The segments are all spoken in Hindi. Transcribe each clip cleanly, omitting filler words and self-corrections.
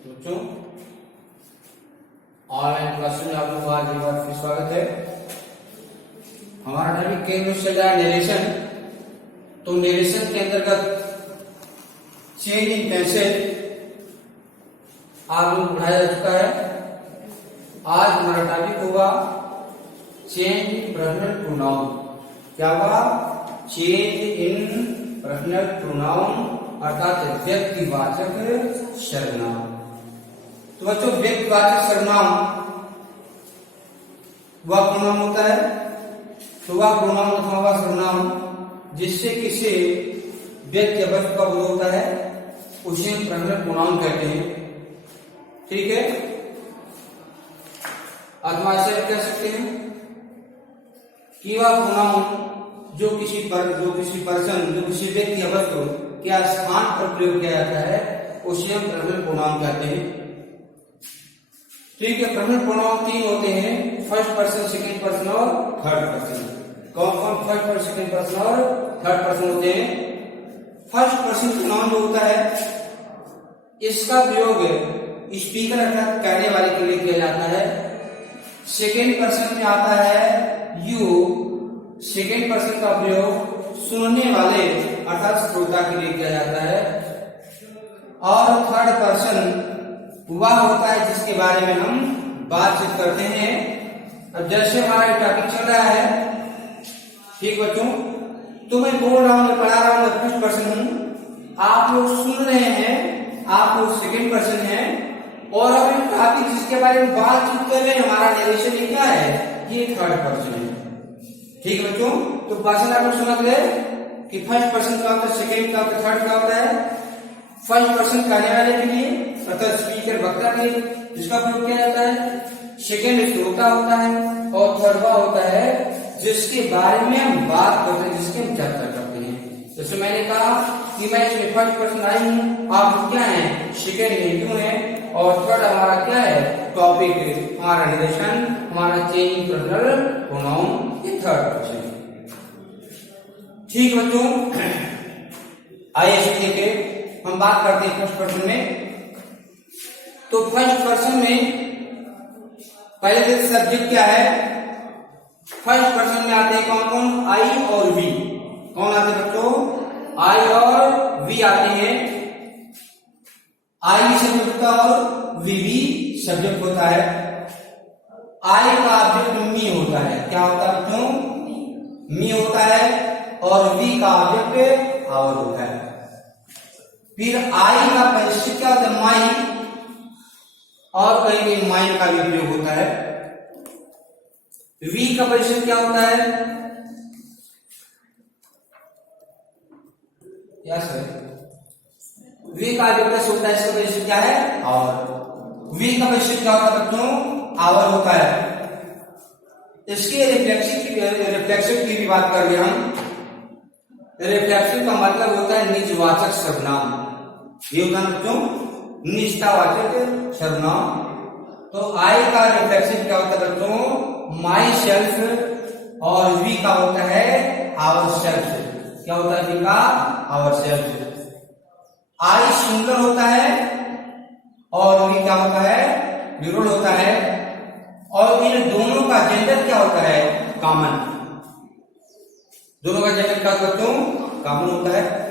बच्चों ऑनलाइन क्लास में आप लोग का आज एक बार फिर स्वागत है। हमारा टॉपिक केंद्र में चल रहा है नरेशन। तो नरेशन के अंतर्गत चेंज इन टेंसेज आप लोग पढ़ाया जा चुका है। आज हमारा टॉपिक होगा चेंज इन पर्सनल प्रोनाउन। क्या होगा? चेंज इन पर्सनल प्रोनाउन अर्थात व्यक्तिवाचक सर्वनाम। तो बच्चों व्यक्तिवाचक सर्वनाम वह प्रोनाउन होता है, तो वह प्रोनाउन अथवा वह सर्वनाम जिससे किसी व्यक्ति या वस्तु का बोध होता है उसे हम पर्सनल प्रोनाउन कहते हैं। ठीक है, अथवा ऐसे भी कह सकते हैं कि वह प्रोनाउन जो किसी पर्सन जो किसी व्यक्ति या वस्तु के स्थान पर प्रयोग किया जाता है उसे हम पर्सनल प्रोनाउन कहते हैं। ठीक है, पर्सनल प्रोनाउन तीन होते हैं, फर्स्ट पर्सन, सेकंड पर्सन और थर्ड पर्सन। कौन कौन फर्स्ट पर्सन, सेकंड पर्सन और थर्ड पर्सन होते हैं? फर्स्ट पर्सन प्रोनाउन जो होता है इसका प्रयोग स्पीकर अर्थात कहने वाले के लिए किया जाता है। सेकंड पर्सन में आता है यू, सेकंड पर्सन का प्रयोग सुनने वाले अर्थात श्रोता के लिए किया जाता है। और थर्ड पर्सन वह होता है जिसके बारे में हम बातचीत करते हैं। अब जैसे हमारा टॉपिक चल रहा है, ठीक बच्चों, तो मैं बोल रहा हूं, मैं पढ़ा रहा हूं, मैं फर्स्ट पर्सन हूं, आप लोग सुन रहे हैं, आप लोग सेकंड पर्सन हैं, और अब टॉपिक जिसके बारे में बातचीत कर रहे हैं हमारा नरेशन क्या है, ये थर्ड पर्सन है। ठीक है बच्चों, तो पर्सन आप लोग समझ ले कि फर्स्ट पर्सन का होता है, सेकंड का होता है, थर्ड का होता है। फर्स्ट पर्सन कहने वाले के लिए अर्थात स्पीकर वक्ता के लिए जिसका प्रयोग किया जाता है। सेकंड श्रोता होता है और थर्ड होता है जिसके बारे में हम बात करते हैं, जिसकी हम चर्चा करते हैं। जैसे मैंने कहा कि मैं इसमें फर्स्ट पर्सन आई हूं, आप क्या है, सेकंड में क्यों है, और थर्ड हमारा क्या है, टॉपिक, हमारा नरेशन, हमारा चेंज पर्सनल प्रोनाउन, ये थर्ड पर्सन। ठीक बच्चों, आइए सीखने के हम बात करते हैं फर्स्ट पर्सन में। तो फर्स्ट पर्सन में पहले से सब्जेक्ट क्या है? फर्स्ट पर्सन में आते हैं कौन कौन? आई और वी। कौन आते हैं बच्चों? आई और वी आते हैं। आई सब्जेक्ट होता है और वी भी सब्जेक्ट होता है। आई का ऑब्जेक्ट मी होता है। क्या होता है बच्चों? मी होता है। और वी का ऑब्जेक्ट आवर होता है। फिर आई का परिचित क्या होता है? माई, और कहीं माइंड का भी प्रयोग होता है। वी का परिचित क्या होता है? यस सर, वी का जो प्लस होता है इसका परिचित क्या है? आवर। वी का परिचित क्या होता है बच्चों? आवर होता है। इसके रिफ्लेक्सिव की भी बात कर रहे हम। रिफ्लेक्सिव का मतलब होता है निजवाचक सर्वनाम। ये होता है बच्चों निजतावाचक सर्वनाम। तो आई का रिफ्लेक्सिव क्या होता है बच्चों? My self. और वी का होता है आवर सेल्फ। क्या होता है वी का? Our self. आई सिंगुलर होता है और वी क्या होता है? प्लूरल होता है। और इन दोनों का जेंडर क्या होता है? कॉमन। दोनों का जेंडर क्या बच्चों? कॉमन होता है।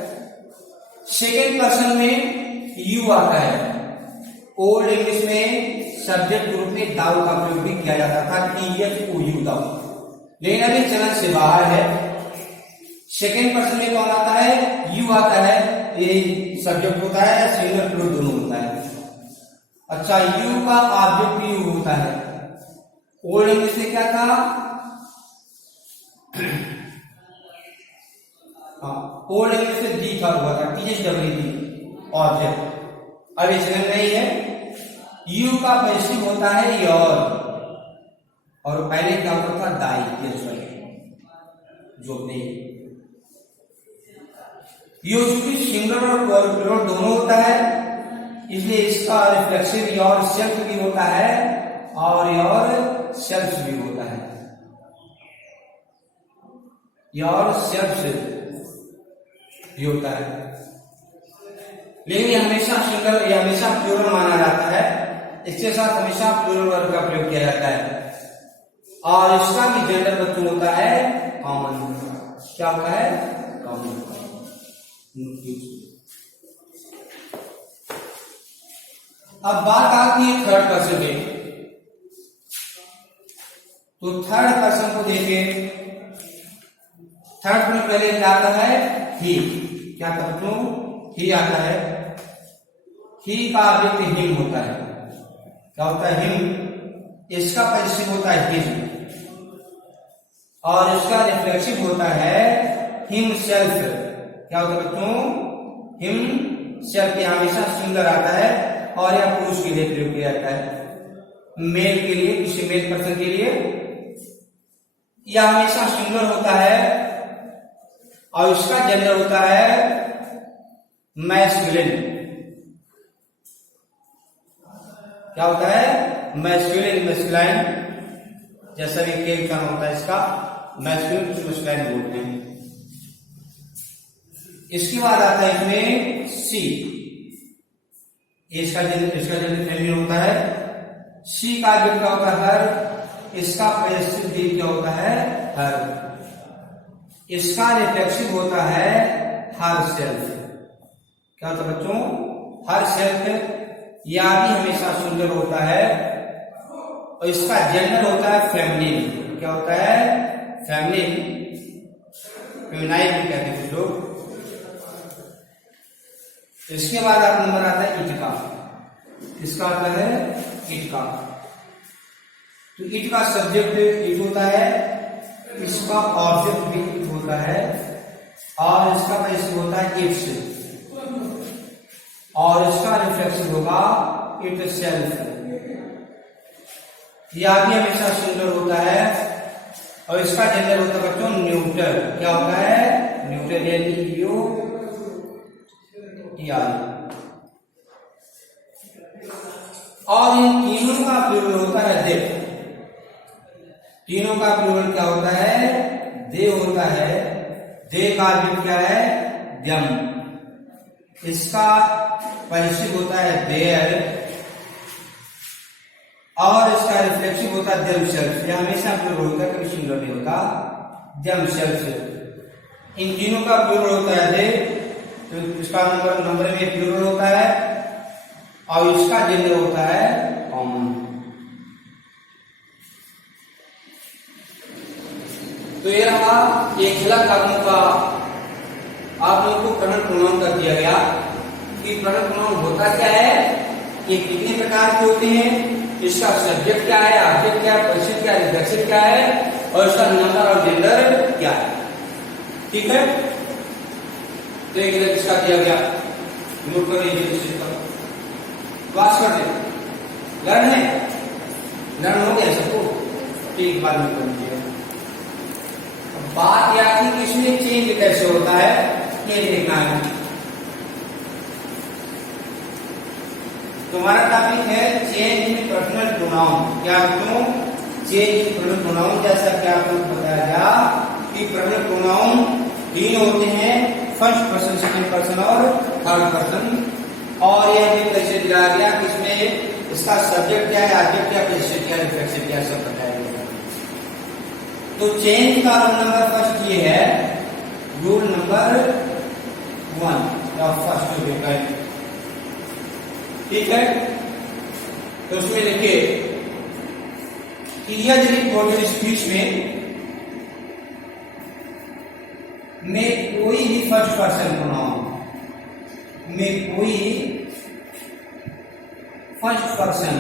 सेकेंड पर्सन में यू आता है। ओल्ड इंग्लिश में सब्जेक्ट ग्रुप में दाऊ का प्रयोग भी किया जाता था, THOU दाऊ, लेकिन अभी चलन से बाहर है। सेकेंड पर्सन में कौन आता है? यू आता है। ये सब्जेक्ट होता है, सिंगुलर प्लूरल दोनों होता है। अच्छा, यू का ऑब्जेक्ट भी यू होता है। ओल्ड इंग्लिश में क्या था? ओल्ड इंग्लिश में डी था, हुआ था, THWD ऑब्जेक्ट। अब इस जगह नहीं है। यू का पैसिव होता है योर, और पहले क्या होता था? दाई, जो नहीं। यू चूंकि सिंगुलर और प्लूरल दोनों होता है, इसलिए इसका रिफ्लेक्सिव योर सेल्फ भी होता है और योर सेल्फ भी होता है। योर सेल्फ भी होता है। लेकिन ये हमेशा सिंगल, ये हमेशा प्लूरल माना जाता है, इसके साथ हमेशा प्लूरल वर्ब का प्रयोग किया जाता है। और इसका भी जेंडर बच्चों होता है कॉमन। क्या होता है? कॉमन। अब बात आती है थर्ड पर्सन की। तो थर्ड पर्सन को देखिए, थर्ड में पहले क्या आता है? ही। क्या था बच्चों? ही आता है। ही का ऑब्जेक्ट हिम होता है। क्या होता है? हिम। इसका पैसिव होता है हिज, और इसका रिफ्लेक्सिव होता है हिम सेल्फ। क्या होता है बच्चों? Him self. हमेशा सिंगल आता है और यह पुरुष के लिए प्रयोग किया जाता है। मेल के लिए, किसी मेल पर्सन के लिए यह हमेशा सिंगल होता है, और इसका जेंडर होता है मैस्कुलिन। क्या होता है? Masculine, masculine. जैसा कि के का होता है इसका मैस्कुलिन, कुछ मैस्कुलाइन बोलते हैं। इसके बाद आता है इसमें सी। इसका जेंडर फेमिनिन होता है। सी का जो क्या होता है? हर। इसका पैसिव भी क्या होता है? हर। इसका रिफ्लेक्सिव होता है हर सेल्फ। क्या होता है बच्चों? Her self. यह भी हमेशा सुंदर होता है, और इसका जेंडर होता है फेमिनिन। क्या होता है? फेमिनिन, फेमिनाइन भी कहते हैं कुछ लोग। इसके बाद आप नंबर आता है इट का। इसका आता है इट का। तो इट का सब्जेक्ट इट होता है, इसका ऑब्जेक्ट भी इट होता है, और इसका पैसिव होता है इट्स, और इसका रिफ्लेक्सिव होगा इट सेल्फ। यह भी हमेशा सिंगुलर होता है, और इसका जेंडर होता है बच्चों न्यूटर। क्या होता है? न्यूटर, और इन तीनों का प्लूरल होता है दे। तीनों का प्लूरल क्या होता है? दे होता है। दे का ऑब्जेक्ट क्या है? दम। इसका पैसिव होता है देयर, और इसका रिफ्लेक्सिव होता है देम सेल्फ। यह हमेशा प्लूरल होता है, कभी सिंगुलर नहीं होता। Them self. इन तीनों का प्लूरल होता है दे, तो इसका नंबर में प्लूरल होता है, और इसका जेंडर होता है कॉमन। तो ये रहा एक झलक आप लोगों को प्रणव प्रोनाउन कर दिया गया कि प्रणव प्रोनाउन होता क्या है, ये कितने प्रकार के होते हैं, इसका सब्जेक्ट क्या है, ऑब्जेक्ट क्या है, पैसिव क्या है, रिफ्लेक्सिव क्या है, और इसका नंबर और जेंडर क्या है। ठीक है, तो एक इसका दिया गया, नोट कर लीजिए, पास कर दे। लर्न है, लर्न हो गया सबको? ठीक, बाद में कर लीजिए। बात यह थी कि इसमें चेंज कैसे होता है, ये देखना है। तुम्हारा टॉपिक है चेंज इन पर्सनल प्रोनाउन। क्या क्यों? चेंज इन पर्सनल प्रोनाउन, जैसा कि आपको बताया गया कि पर्सनल प्रोनाउन तीन होते हैं, फर्स्ट पर्सन, सेकंड पर्सन और थर्ड पर्सन। और यह भी कैसे दिया गया कि इसमें इसका सब्जेक्ट क्या है, ऑब्जेक्ट क्या है, प्रेडिकेट क्या है, रिफ्लेक्सिव क्या है, सब बताया गया। तो चेंज का रूल नंबर फर्स्ट ये है, रूल नंबर 1 या फर्स्ट जो है, ठीक है। तो उसमें लिखिए कि यदि रिपोर्टेड स्पीच में कोई भी फर्स्ट पर्सन प्रोनाउन में कोई फर्स्ट पर्सन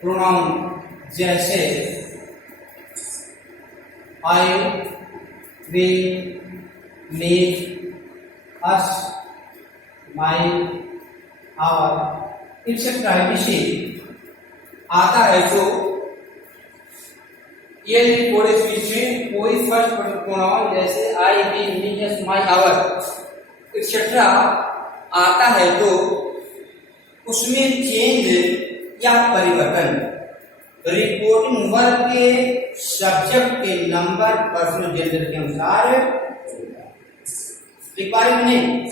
प्रोनाउन जैसे I will, me, us, my, our, etc. आता है जो ये रिपोर्टेड स्पीच में कोई फर्स्ट पर्सन प्रोनाउन जैसे I, we, me, us, my, our etc. आता है तो उसमें चेंज या परिवर्तन रिपोर्टिंग वर्क के सब्जेक्ट के नंबर पर्सन जेंडर के अनुसार रिक्वायरमेंट नहीं।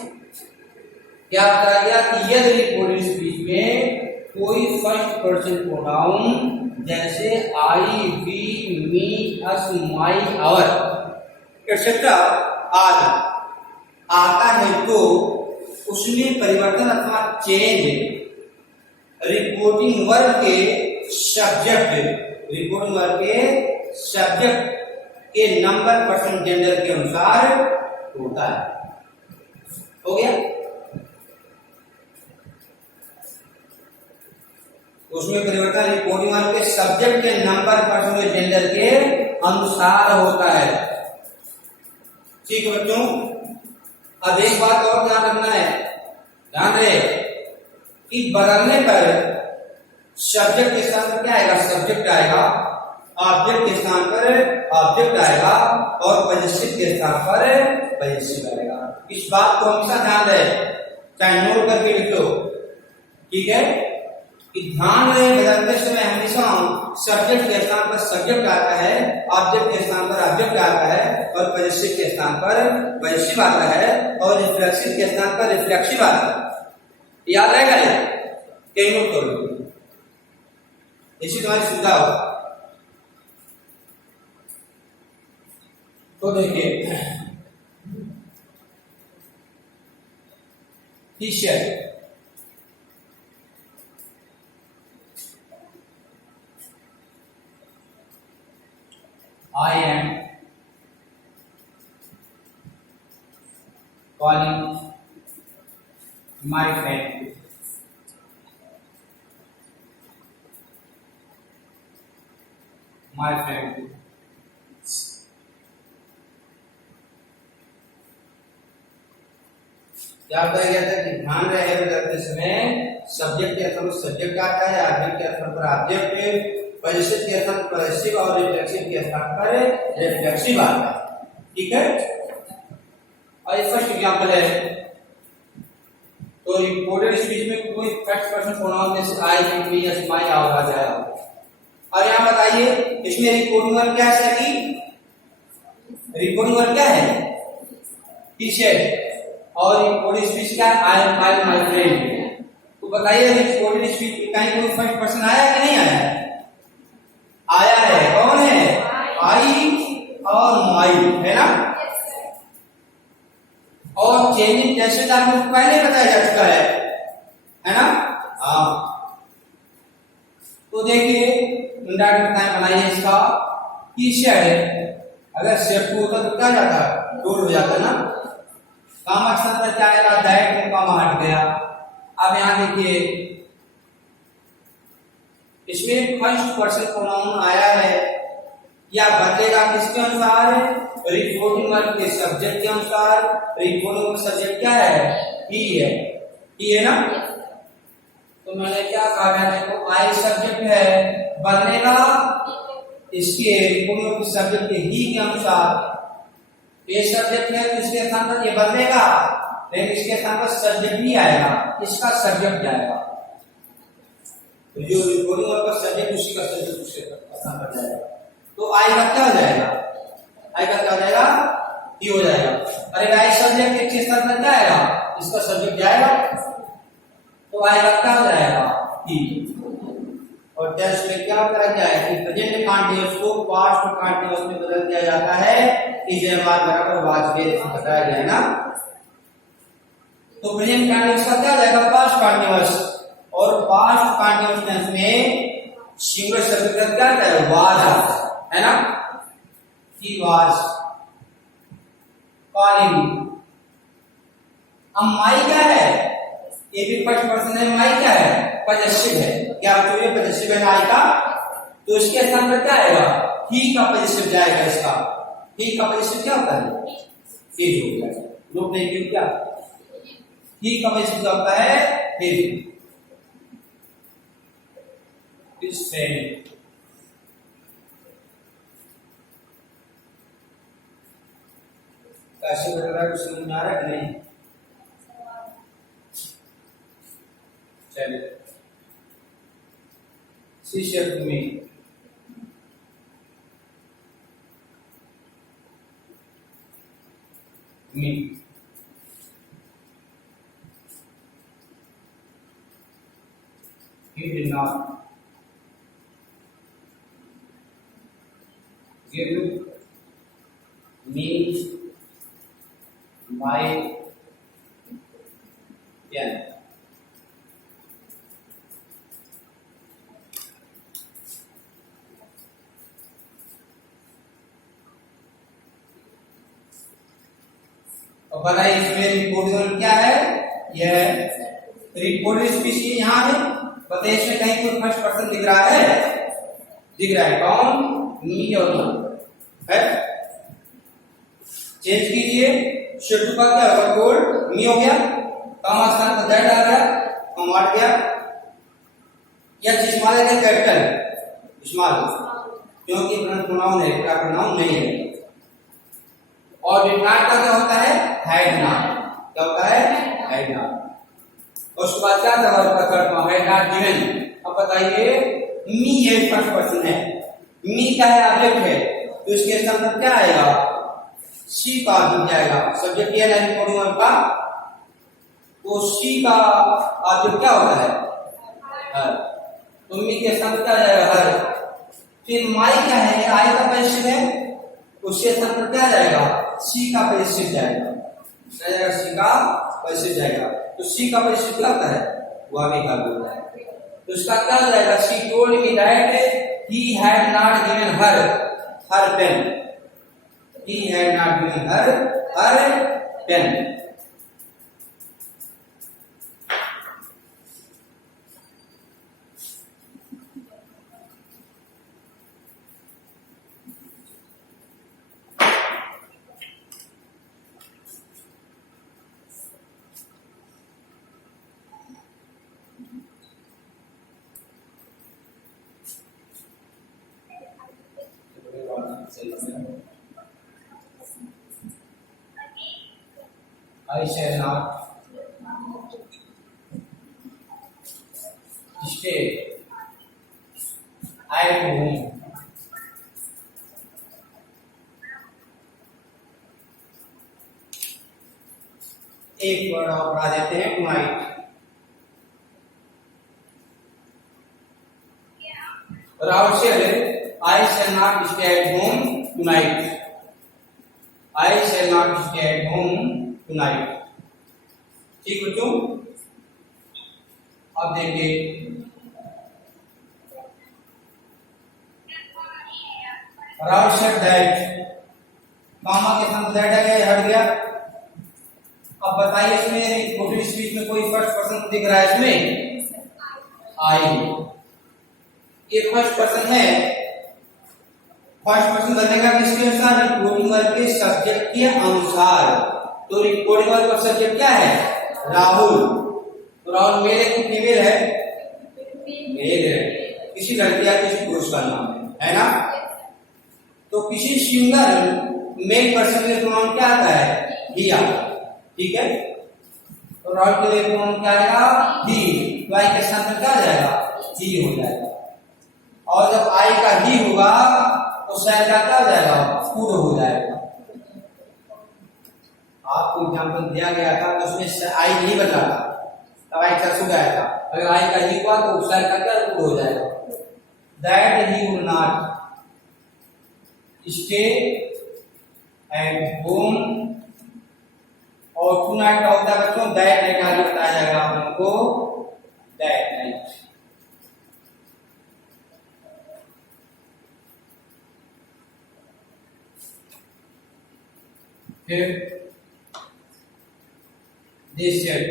क्या बताया गया कि यदि रिपोर्टिंग स्पीच में कोई फर्स्ट पर्सन प्रोनाउन जैसे I, we, me, us, my, our etcetera आदि आता है तो उसमें परिवर्तन अथवा चेंज रिपोर्टिंग वर्क के सब्जेक्ट के नंबर पर्सन जेंडर के अनुसार होता है। हो गया? उसमें परिवर्तन रिपोर्टिंग वर्क के सब्जेक्ट के नंबर पर्सन जेंडर के अनुसार होता है। ठीक है बच्चों, अब एक बात और ध्यान रखना है, ध्यान रहे कि बदलने पर सब्जेक्ट के स्थान पर क्या आएगा? सब्जेक्ट आएगा, ऑब्जेक्ट के स्थान पर ऑब्जेक्ट आएगा और पजेसिव के स्थान पर पजेसिव आएगा। इस बात को हमेशा ध्यान रहे, चाहे नोट करके लिख लो। ठीक है कि ध्यान रहे बदलते समय हमेशा सब्जेक्ट के स्थान पर सब्जेक्ट आता है, ऑब्जेक्ट के स्थान पर ऑब्जेक्ट आता है और पजेसिव के स्थान पर पजेसिव आता है और रिफ्लेक्सिव के स्थान पर रिफ्लेक्सिव आता है। याद रहेगा ये? कहीं नोट करो, इसी तुम्हारी सुविधा हो। तो देखिए T-shirt, I am calling my friend. My friend. क्या बताया गया था कि ध्यान रहे बदलते समय सब्जेक्ट के स्थान पर सब्जेक्ट आता है, ऑब्जेक्ट के स्थान पर ऑब्जेक्ट, पजेसिव के स्थान पर पजेसिव और रिफ्लेक्सिव के स्थान पर रिफ्लेक्सिव आता है। ठीक है? और ये फर्स्ट एग्जांपल है। तो रिपोर्टेड स्पीच में कोई फर्स्ट पर्सन प्रोनाउन जैसे आई, मी, अस, माई, आवर आ जाएगा। और यहाँ बताइए इसमें रिपोर्टिंग वर्ब क्या है कि रिपोर्टिंग वर्ब क्या है? टी-शर्ट। और रिपोर्टेड स्पीच क्या है? I am fine my friend. तो बताइए रिपोर्टेड स्पीच में कहीं कोई फर्स्ट पर्सन आया कि नहीं आया? आया है। कौन है? आई और माई, है ना? और चेंजिंग जैसे आपको पहले बताया जा चुका है ना? हाँ। तो देखिए बनाइए इसका टी-शर्ट अगर शेप होता तो क्या जाता? डोल हो जाता ना। काम स्थान पर क्या आएगा? दैट में काम हट गया। अब यहां देखिए इसमें फर्स्ट पर्सन प्रोनाउन आया है या बदलेगा किसके अनुसार? रिपोर्टिंग वर्ब के सब्जेक्ट के अनुसार। रिपोर्टिंग वर्ब सब्जेक्ट क्या है? ही है। ही है ना? तो मैंने क्या कहा है? देखो आई सब्जेक्ट है, बदलेगा इसके रिपोर्टिंग वर्ब के सब्जेक्ट के ही के अनुसार। ये सब्जेक्ट है तो इसके स्थान पर ये बदलेगा, लेकिन इसके स्थान पर सब्जेक्ट भी आएगा, इसका सब्जेक्ट जाएगा। तो जो रिपोर्टिंग वर्ब का सब्जेक्ट उसी का सब्जेक्ट उसके स्थान पर जाएगा। तो आई का क्या हो जाएगा? आई का क्या हो जाएगा? ही हो जाएगा। अरे आई सब्जेक्ट एक स्थान पर जाएगा, इसका सब्जेक्ट जाएगा, तो आई का क्या हो जाएगा? ही। और टेस्ट में क्या करा जाए कि प्रेजेंट कंटीन्यूअस को पास्ट कंटीन्यूअस में बदल दिया जाता है। इस बार बराबर वाजपेयी बताया गया है ना। तो प्रेजेंट कंटीन्यूअस का क्या हो जाएगा? Past continuous. और पास्ट कंटीन्यूअस में सिंगुलर सब्जेक्ट का क्या आता है? वाज, है ना? He was calling. अब माई क्या है? ये भी फर्स्ट पर्सन है। माई क्या है? पजेसिव है। क्या तो ये पजेसिव है आई का, तो इसके स्थान पर क्या आएगा? ही का पजेसिव जाएगा। इसका ही का पजेसिव क्या होता है? ही हो गया। लोग नहीं क्यों क्या? ही का पजेसिव क्या होता है? ही। इस फ्रेंड कैसे बदल रहा है कुछ समझ में आ रहा है कि नहीं? चलिए she said to me, me he did not give me my pen. अब बताइए इसमें रिपोर्टेबल क्या है? यह रिपोर्टेड स्पीशीज यहाँ है। बताइए इसमें कहीं कोई फर्स्ट पर्सन दिख रहा है? दिख रहा है। कौन? मी और ना है। चेंज कीजिए। शुड का क्या होगा? कोड मी हो गया, कम स्थान पर दैट आ गया, कम हट गया। या स्मॉल है कैपिटल स्मॉल, क्योंकि प्रोनाउन है, प्रोनाउन नहीं है। और डिड नॉट का क्या होता है? Had not. क्या होता है? Had not. उसके बाद क्या था? वर्ब का third form had not given. अब बताइए मी ये फर्स्ट पर्सन है, मी का है ऑब्जेक्ट है, तो इसके अंदर क्या आएगा? सी का ऑब्जेक्ट जाएगा। सब्जेक्ट ये है रिपोर्टिंग वर्ब का, तो सी का ऑब्जेक्ट क्या होता है? हर। तो मी के साथ क्या जाएगा? हर। फिर माई क्या है? आई का पैसिव है, उसके साथ क्या जाएगा? सी का पैसिव जाएगा। क्या जाएगा? सी का पैसिव जाएगा। तो सी का पैसिव क्या होता है? वो आगे का बोलता है। तो इसका क्या हो जाएगा? She told me that he had not given her pen. He had not given her pen. I shall not stay at home एक वर्ड और बढ़ा देते हैं tonight। राहुल शेर I shall not stay at home tonight। I shall not stay at home tonight। ठीक बच्चों, अब देखिए राहुल शेर दैट, कामा के साथ दैट आ गया, हट गया। अब बताइए इसमें रिपोर्टेड स्पीच में कोई फर्स्ट पर्सन दिख रहा है? इसमें आई, ये फर्स्ट पर्सन है। फर्स्ट पर्सन बनेगा किसके अनुसार? रिपोर्टिंग वर्ब के सब्जेक्ट के अनुसार। तो रिपोर्टिंग वर्ब का सब्जेक्ट क्या है? राहुल। तो राहुल मेल है कि फीमेल है? मेल है। किसी लड़की या किसी पुरुष का नाम है ना? तो किसी सिंगल मेल पर्सन के प्रोनाउन क्या आता है? ही आता है। ठीक है, तो राहुल के लिए प्रोनाउन क्या आएगा? ही। तो आई के साथ में क्या आ जाएगा? ही हो जाएगा। और जब आई का ही होगा तो शायद क्या हो जाएगा? फूड हो जाएगा। आपको एग्जाम्पल दिया गया था तो उसमें आई नहीं बन रहा था, तब आई का शुड आया था। अगर आई का ही हुआ तो शायद का क्या फूड हो जाएगा? That he will not stay at home. और टुनाइट का होता है बच्चों दैट नाइट। आगे बताया जाएगा आप लोगों को दैट नाइट। फिर they said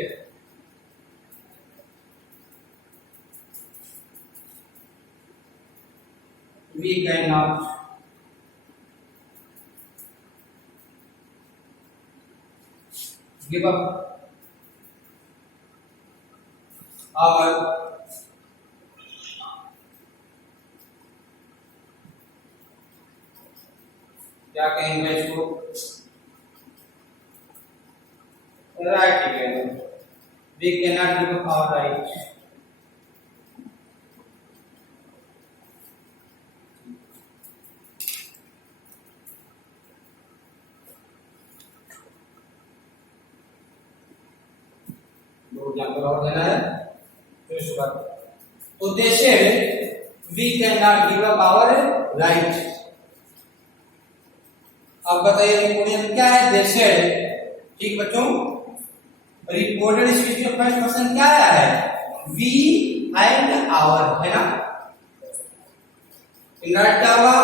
we cannot give up our क्या कहेंगे इसको? Right together. We cannot give up our right। दो एग्जांपल और देना है फिर उसके बाद उद्देश्य we can not give up our right. अब बताइए रिपोर्टेड क्या है उद्देश्य, ठीक बच्चों। रिपोर्टेड स्पीच में फर्स्ट पर्सन क्या आया है, वी एंड आवर, है ना। इनडायरेक्ट क्या होगा,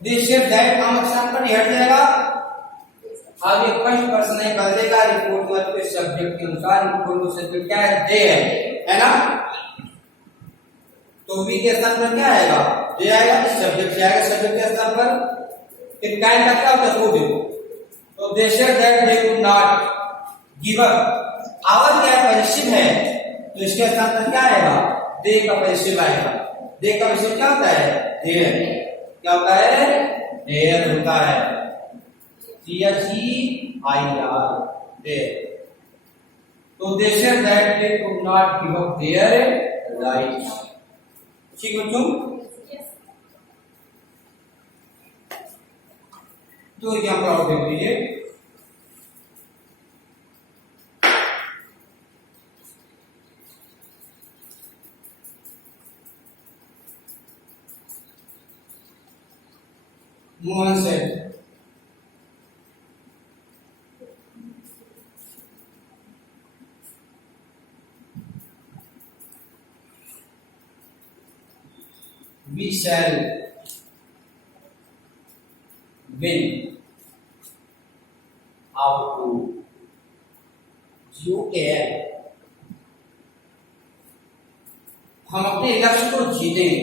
उद्देश्य दैट नामक स्थान पर हट जाएगा। अब ये फर्स्ट पर्सन है कर देगा रिपोर्ट वर्ब के सब्जेक्ट के अनुसार। रिपोर्ट का सब्जेक्ट क्या है, दे है ना। तो वी के स्थान पर क्या आएगा, दे आएगा, सब्जेक्ट क्या आएगा सब्जेक्ट के स्थान पर। फिर काइंड का क्या होता है, वुड। तो they said that they would not give up. Our क्या है, पॉजिटिव है, तो इसके स्थान पर क्या आएगा, दे का पॉजिटिव आएगा। दे का पॉजिटिव क्या होता है, देयर। क्या होता है, देयर होता है, THEIR, देयर। तो they said that they could not give up their right. ठीक बच्चों, तो एग्जांपल और देख लीजिए। Mohan said, we shall win out to UAL। हम अपने लक्ष्य को जीतेंगे,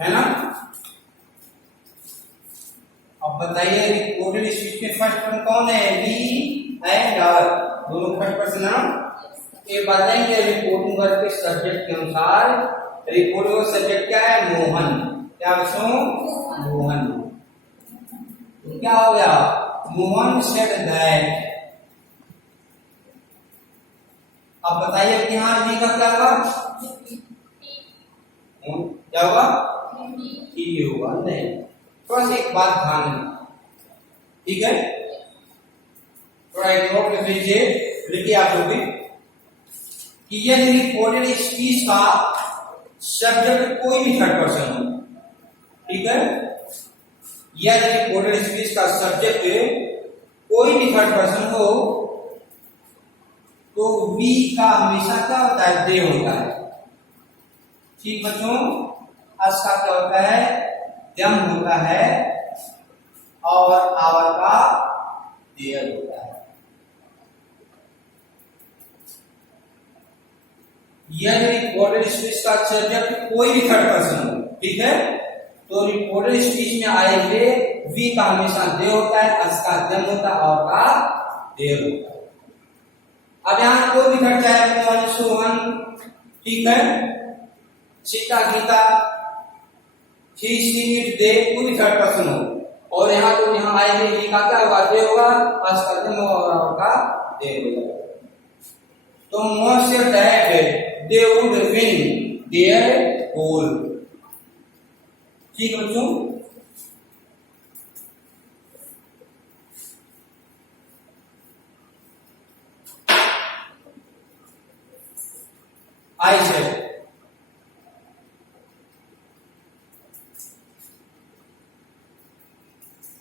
है ना। अब बताइए रिपोर्टेड स्पीच में फर्स्ट पर्सन कौन है, वी एंड आवर, दोनों फर्स्ट पर्सन है। ये बताएंगे रिपोर्टिंग वर्ब के सब्जेक्ट के अनुसार। रिपोर्टिंग वर्ब सब्जेक्ट क्या है, मोहन। क्या बच्चों, मोहन। तो क्या हो गया, मोहन सेड दैट। अब बताइए कि हाँ वी का क्या होगा, क्या होगा, ही होगा, नहीं। थोड़ा सा एक बात ध्यान देना, ठीक है। थोड़ा एक नोट कर लीजिए, लिखिए आप लोग भी कि यदि रिपोर्टेड स्पीच का सब्जेक्ट कोई भी थर्ड पर्सन हो, ठीक है। यदि रिपोर्टेड स्पीच का सब्जेक्ट कोई भी थर्ड पर्सन हो तो वी का हमेशा क्या होता है, दे होता है। ठीक बच्चों, अस का क्या होता है, दम होता है, और आवर का देयर होता है। यदि रिपोर्टेड स्पीच का सब्जेक्ट कोई भी थर्ड पर्सन हो, ठीक है, तो रिपोर्टेड स्पीच में आएंगे वी का हमेशा दे होता है, अस का दम होता है, और का देयर होता है। अब यहां कोई भी थर्ड, चाहे मोहन, सोहन, ठीक है, सीता, गीता, ही, शी, इट, दे, कोई भी थर्ड पर्सन हो, और यहाँ तो यहाँ आएंगे वी का क्या होगा, दे होगा, अस का दम होगा, और का देयर होगा। तो Mohan say that they would win their goal। ठीक है बच्चों, I said,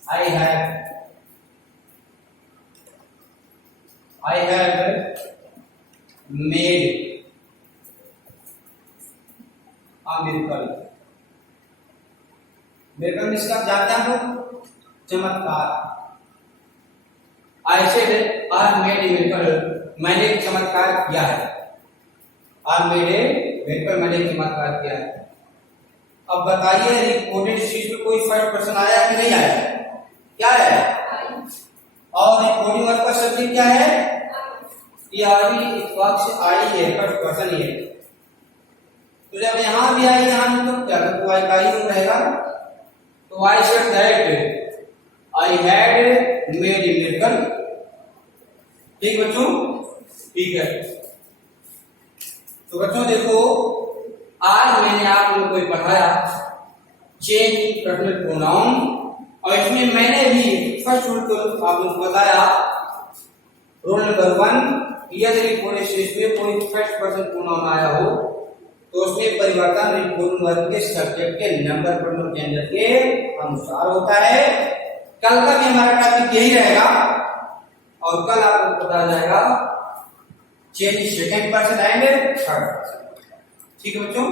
I have made miracle. Miracle इसका जानते हैं आप लोग, चमत्कार। I said I made a miracle, मैंने एक चमत्कार किया है। आई मेड ए मिरेकल, मैंने एक चमत्कार किया है। अब बताइए रिपोर्टेड स्पीच में कोई फर्स्ट पर्सन आया कि नहीं आया, क्या है, और रिपोर्टिंग वर्ब का सब्जेक्ट क्या है, ये आई पक्ष आई है, फर्स्ट पर्सन ही है। तो जब यहां भी आई, यहां तो क्या तो आई का ही रहेगा। तो I said that I had made a miracle. ठीक बच्चों, ठीक है। तो बच्चों देखो, आज मैंने आप लोगों को पढ़ाया चेंज पर्सनल प्रोनाउन, और इसमें मैंने भी फर्स्ट रूल आप लोगों को बताया। रूल नंबर 1, यदि रिपोर्टेड स्पीच में कोई पर्सन प्रोनाउन आया हो तो उसमें परिवर्तन रिपोर्टिंग वर्ब के सब्जेक्ट के नंबर प्रोनाउन जेंडर के अनुसार होता है। कल का भी हमारा टॉपिक यही रहेगा और कल आपको पता जाएगा change second person and third person. ठीक है बच्चों।